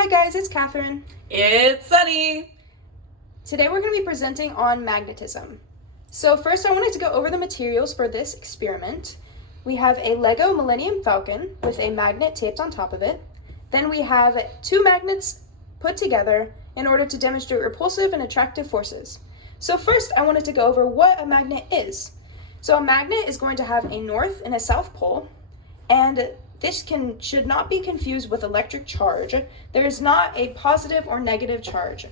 Hi guys, it's Catherine. It's Sunny. Today we're going to be presenting on magnetism. So first I wanted to go over the materials for this experiment. We have a Lego Millennium Falcon with a magnet taped on top of it. Then we have two magnets put together in order to demonstrate repulsive and attractive forces. So first I wanted to go over what a magnet is. So a magnet is going to have a north and a south pole, and this should not be confused with electric charge. There is not a positive or negative charge.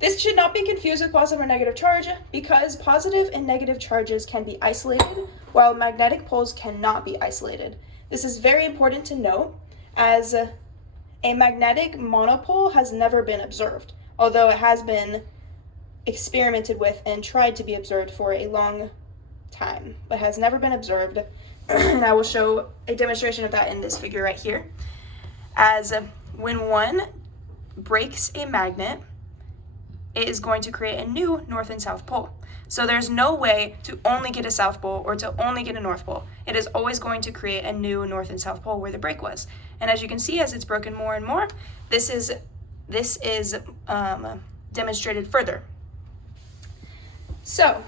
This should not be confused with positive or negative charge because positive and negative charges can be isolated while magnetic poles cannot be isolated. This is very important to know as a magnetic monopole has never been observed, although it has been experimented with and tried to be observed for a long time, but has never been observed. And I will show a demonstration of that in this figure right here. As when one breaks a magnet, it is going to create a new north and south pole. So there's no way to only get a south pole or to only get a north pole. It is always going to create a new north and south pole where the break was. And as you can see, as it's broken more and more, this is demonstrated further. So,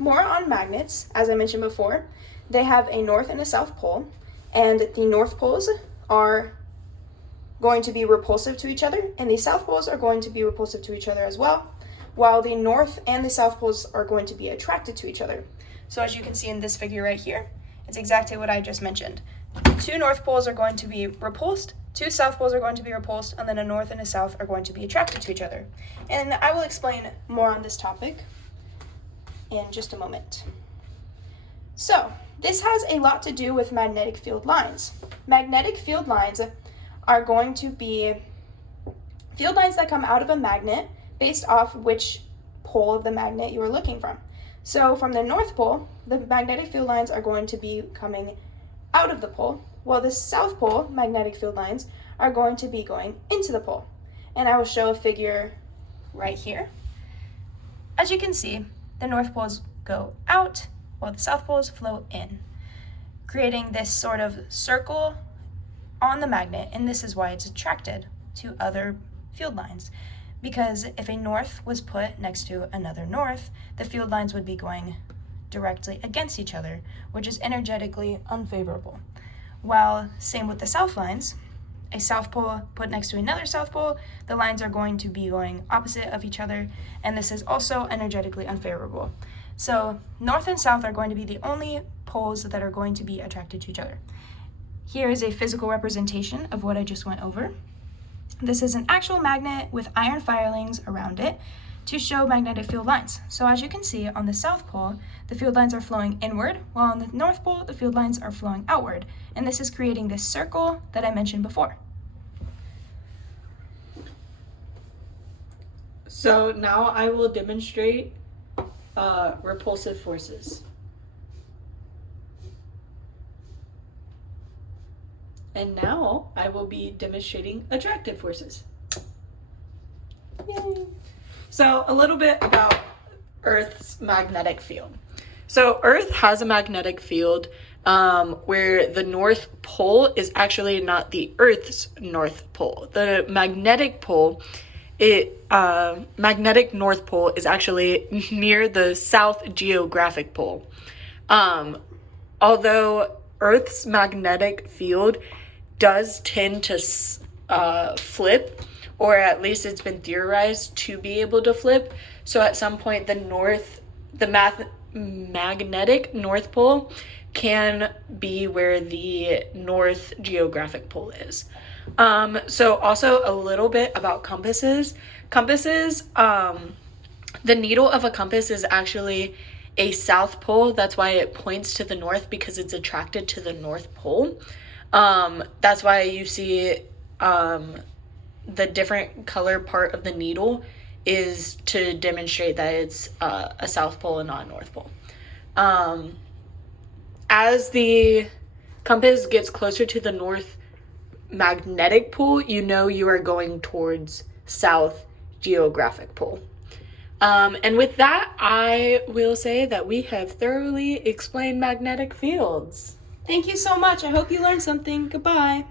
more on magnets, as I mentioned before. They have a north and a south pole, and the north poles are going to be repulsive to each other, and the south poles are going to be repulsive to each other as well, while the north and the south poles are going to be attracted to each other. So as you can see in this figure right here, it's exactly what I just mentioned. Two north poles are going to be repulsed, two south poles are going to be repulsed, and then a north and a south are going to be attracted to each other. And I will explain more on this topic in just a moment. So, this has a lot to do with magnetic field lines. Magnetic field lines are going to be field lines that come out of a magnet based off which pole of the magnet you are looking from. So from the north pole, the magnetic field lines are going to be coming out of the pole, while the south pole magnetic field lines are going to be going into the pole. And I will show a figure right here. As you can see, the north poles go out, while the south poles flow in, creating this sort of circle on the magnet, and this is why it's attracted to other field lines. Because if a north was put next to another north, the field lines would be going directly against each other, which is energetically unfavorable. While same with the south lines, a south pole put next to another south pole, the lines are going to be going opposite of each other, and this is also energetically unfavorable. So north and south are going to be the only poles that are going to be attracted to each other. Here is a physical representation of what I just went over. This is an actual magnet with iron filings around it to show magnetic field lines. So as you can see, on the south pole, the field lines are flowing inward, while on the north pole, the field lines are flowing outward. And this is creating this circle that I mentioned before. So now I will demonstrate repulsive forces. And now I will be demonstrating attractive forces. Yay! So a little bit about Earth's magnetic field. So Earth has a magnetic field where the North Pole is actually not the Earth's North Pole. The magnetic pole, magnetic North Pole is actually near the South Geographic Pole. Although Earth's magnetic field does tend to flip, or at least it's been theorized to be able to flip. So at some point, the magnetic North Pole can be where the North Geographic Pole is. So also a little bit about compasses. Compasses, the needle of a compass is actually a south pole. That's why it points to the north, because it's attracted to the North Pole. That's why you see the different color part of the needle is to demonstrate that it's a south pole and not a north pole. As the compass gets closer to the north magnetic pole, you know you are going towards South Geographic Pole. And with that, I will say that we have thoroughly explained magnetic fields. Thank you so much. I hope you learned something. Goodbye.